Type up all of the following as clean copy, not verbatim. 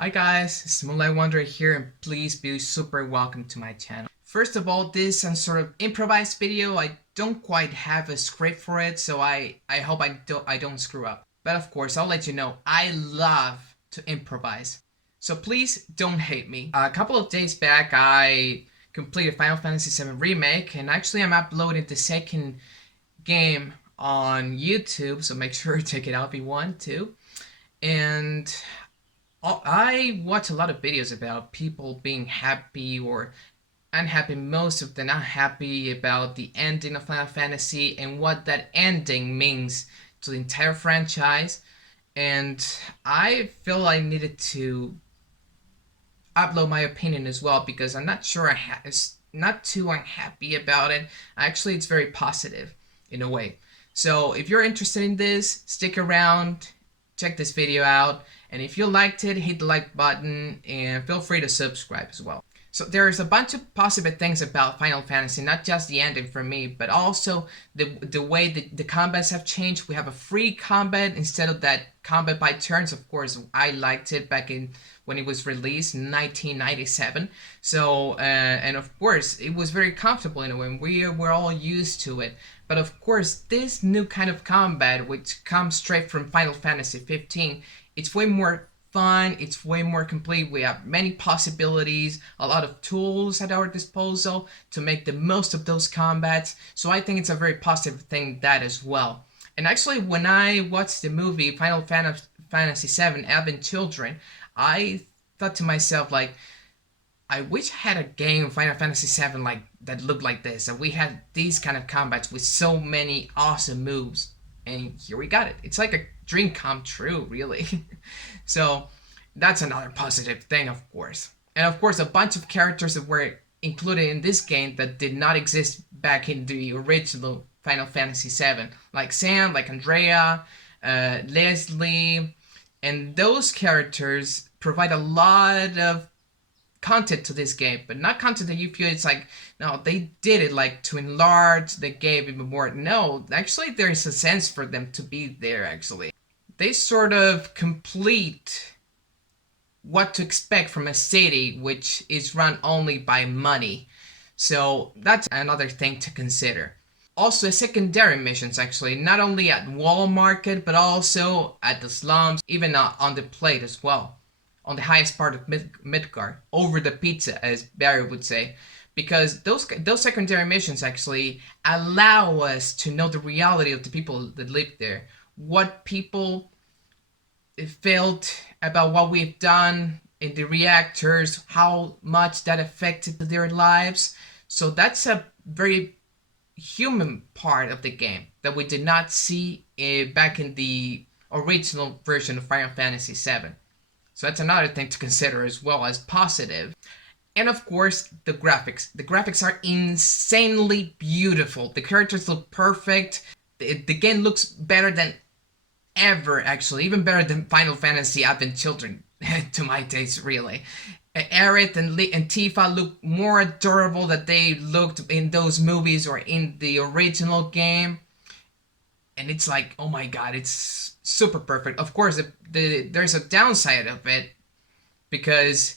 Hi guys, it's Moonlight Wanderer here, and please be super welcome to my channel. First of all, this is sort of improvised video. I don't quite have a script for it, so I hope I don't screw up. But of course, I'll let you know, I love to improvise. So please don't hate me. A couple of days back, I completed Final Fantasy VII Remake, and actually I'm uploading the second game on YouTube, so make sure to check it out if you want to. And I watch a lot of videos about people being happy or unhappy, most of them unhappy about the ending of Final Fantasy and what that ending means to the entire franchise. And I feel I needed to upload my opinion as well because I'm not sure it's not too unhappy about it. Actually, it's very positive in a way. So if you're interested in this, stick around, check this video out, and if you liked it, hit the like button and feel free to subscribe as well. So there's a bunch of positive things about Final Fantasy, not just the ending for me, but also the way the combats have changed. We have a free combat instead of that combat by turns. Of course, I liked it back in when it was released in 1997. So and of course, it was very comfortable in a way. We're all used to it. But of course, this new kind of combat, which comes straight from Final Fantasy 15, it's way more fun, it's way more complete. We have many possibilities, a lot of tools at our disposal to make the most of those combats. So I think it's a very positive thing, that as well. And actually, when I watched the movie Final Fantasy VII Advent Children, I thought to myself, like, I wish I had a game Final Fantasy VII like that looked like this, and we had these kind of combats with so many awesome moves. And here we got it. It's like a dream come true, really. So that's another positive thing, of course. And of course, a bunch of characters that were included in this game that did not exist back in the original Final Fantasy VII, like Sam, like Andrea, Leslie, and those characters provide a lot of content to this game, but not content that you feel it's like, no, they did it like to enlarge the game even more. No, actually, there's a sense for them to be there, actually. They sort of complete what to expect from a city which is run only by money. So that's another thing to consider. Also, secondary missions, actually, not only at Wall Market, but also at the slums, even on the plate as well, on the highest part of Midgard, over the pizza, as Barry would say, because those secondary missions actually allow us to know the reality of the people that live there, what people felt about what we've done in the reactors, how much that affected their lives. So that's a very human part of the game that we did not see back in the original version of Final Fantasy VII. So that's another thing to consider as well as positive. And of course, the graphics. The graphics are insanely beautiful. The characters look perfect. The game looks better than ever, actually. Even better than Final Fantasy Advent Children, to my taste, really. Aerith and Tifa look more adorable than they looked in those movies or in the original game. And it's like, oh my god, it's super perfect. Of course, there's a downside of it because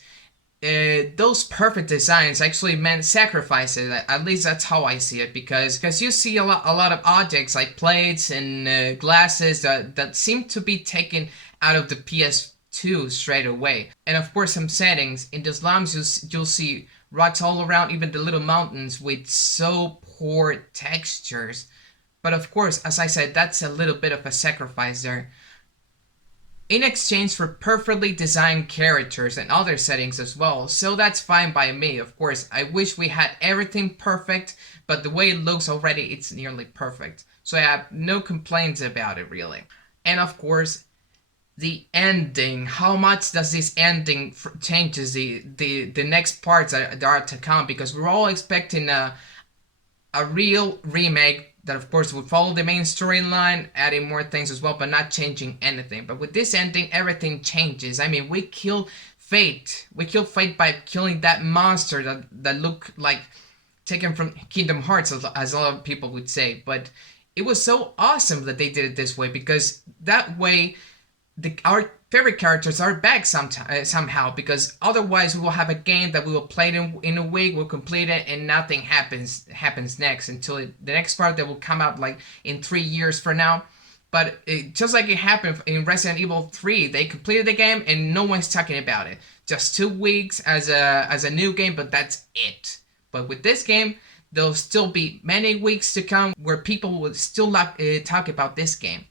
those perfect designs actually meant sacrifices. At least that's how I see it, because you see a lot of objects like plates and glasses that seem to be taken out of the PS2 straight away. And of course, some settings in the slums, you'll see rocks all around, even the little mountains with so poor textures. But of course, as I said, that's a little bit of a sacrifice there, in exchange for perfectly designed characters and other settings as well. So that's fine by me. Of course, I wish we had everything perfect, but the way it looks already, it's nearly perfect. So I have no complaints about it, really. And of course, the ending. How much does this ending changes the next parts that are to come? Because we're all expecting a real remake that of course would follow the main storyline, adding more things as well, but not changing anything. But with this ending, everything changes. I mean, we kill Fate. We kill Fate by killing that monster that looked like taken from Kingdom Hearts, as a lot of people would say. But it was so awesome that they did it this way, because that way our favorite characters are back somehow, because otherwise we will have a game that we will play in a week, we'll complete it, and nothing happens next until the next part that will come out like in 3 years from now. But just like it happened in Resident Evil 3, they completed the game and no one's talking about it. Just 2 weeks as a new game, but that's it. But with this game, there'll still be many weeks to come where people will still talk about this game.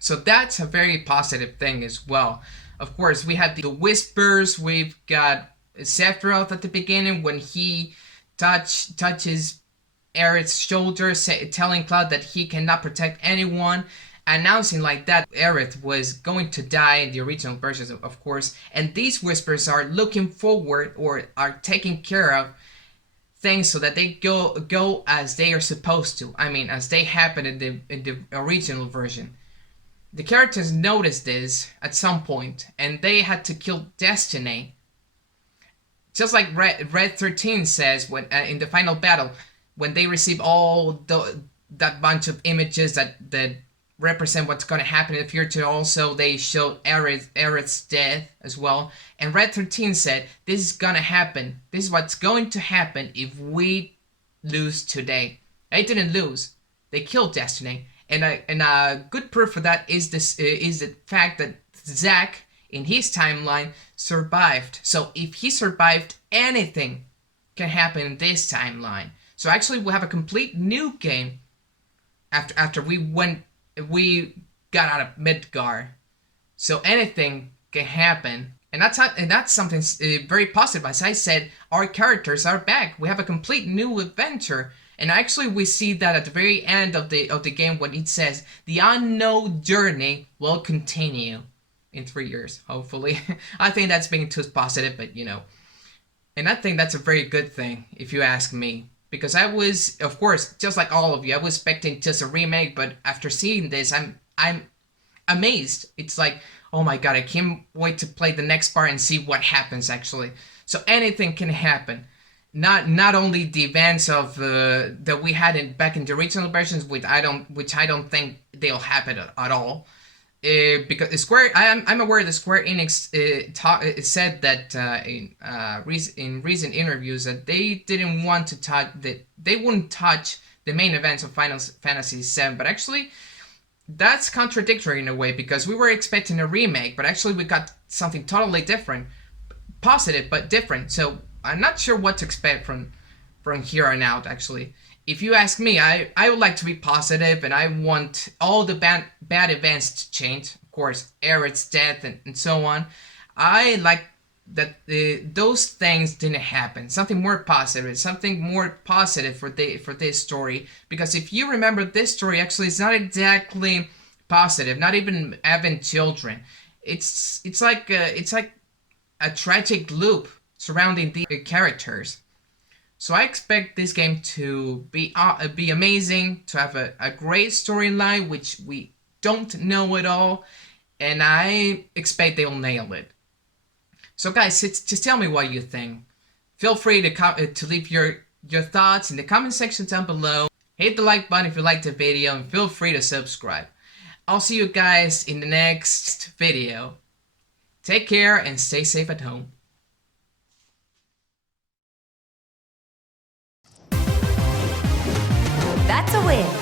So that's a very positive thing as well. Of course, we had the whispers. We've got Sephiroth at the beginning when he touches Aerith's shoulder, telling Cloud that he cannot protect anyone, announcing like that Aerith was going to die in the original versions, of course. And these whispers are looking forward, or are taking care of things so that they go as they are supposed to. I mean, as they happen in the original version. The characters noticed this at some point, and they had to kill Destiny. Just like Red 13 says when in the final battle, when they receive all that bunch of images that represent what's going to happen in the future. Also, they showed Aerith's death as well. And Red 13 said, this is going to happen. This is what's going to happen if we lose today. They didn't lose. They killed Destiny. And a good proof for that is the fact that Zack, in his timeline, survived. So if he survived, anything can happen in this timeline. So actually, we'll have a complete new game after we got out of Midgar. So anything can happen, and that's something very positive. As I said, our characters are back. We have a complete new adventure. And actually, we see that at the very end of the game when it says, the unknown journey will continue in 3 years, hopefully. I think that's being too positive, but you know. And I think that's a very good thing, if you ask me. Because I was, of course, just like all of you, I was expecting just a remake, but after seeing this, I'm amazed. It's like, oh my god, I can't wait to play the next part and see what happens, actually. So anything can happen. Not only the events of that we had back in the original versions, which I don't think they'll happen at all, because Square, I'm aware that Square Enix said that in recent interviews that they didn't want to touch they wouldn't touch the main events of Final Fantasy VII, but actually that's contradictory in a way, because we were expecting a remake, but actually we got something totally different, positive but different. So I'm not sure what to expect from here on out, actually. If you ask me, I would like to be positive, and I want all the bad events to change. Of course, Aerith's death and so on. I like that those things didn't happen. Something more positive for this story. Because if you remember, this story actually is not exactly positive. Not even having children. It's like a tragic loop surrounding the characters. So I expect this game to be amazing, to have a great storyline, which we don't know at all, and I expect they'll nail it. So guys, just tell me what you think. Feel free to leave your thoughts in the comment section down below. Hit the like button if you liked the video, and feel free to subscribe. I'll see you guys in the next video. Take care and stay safe at home. That's a win.